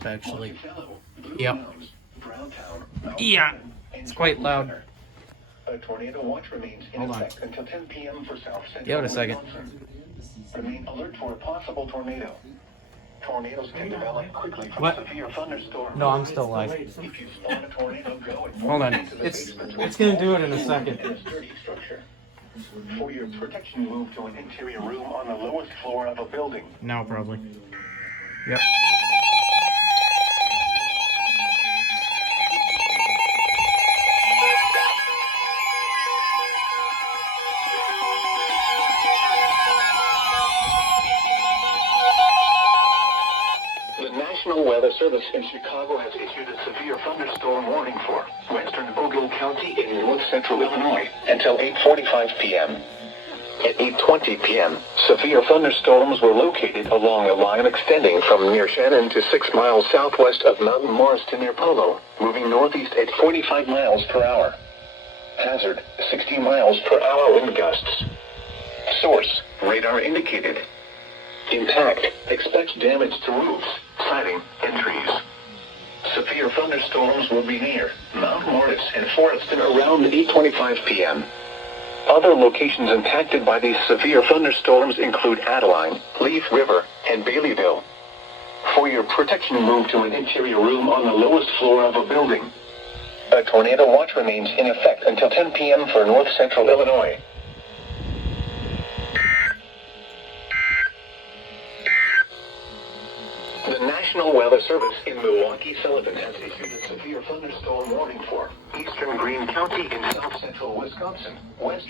up, actually. Yep. Yeah, it's quite loud. A tornado watch remains in effect until 10 p.m. for South Central. Give it a second. Remain alert for a possible tornado. Tornadoes can develop quickly from severe thunderstorms. No, I'm still alive. If you spawn a tornado, go at Hold on. It's gonna do it in a second. in a sturdy structure. For your protection, move to an interior room on the lowest floor of a building. Now, probably. Yep. The National Weather Service in Chicago has issued a severe thunderstorm warning for western Ogle County in north central Illinois until 8:45 p.m. At 8:20 p.m., severe thunderstorms were located along a line extending from near Shannon to 6 miles southwest of Mount Morris to near Polo, moving northeast at 45 miles per hour. Hazard, 60 miles per hour wind gusts. Source, radar indicated. Impact, expect damage to roofs, siding, and trees. Severe thunderstorms will be near Mount Morris and Foreston around 8:25 p.m. Other locations impacted by these severe thunderstorms include Adeline, Leaf River, and Baileyville. For your protection, move to an interior room on the lowest floor of a building. A tornado watch remains in effect until 10 p.m. for north central Illinois. The National Weather Service in Milwaukee-Sullivan has issued a severe thunderstorm warning for eastern Greene County in south central Wisconsin, western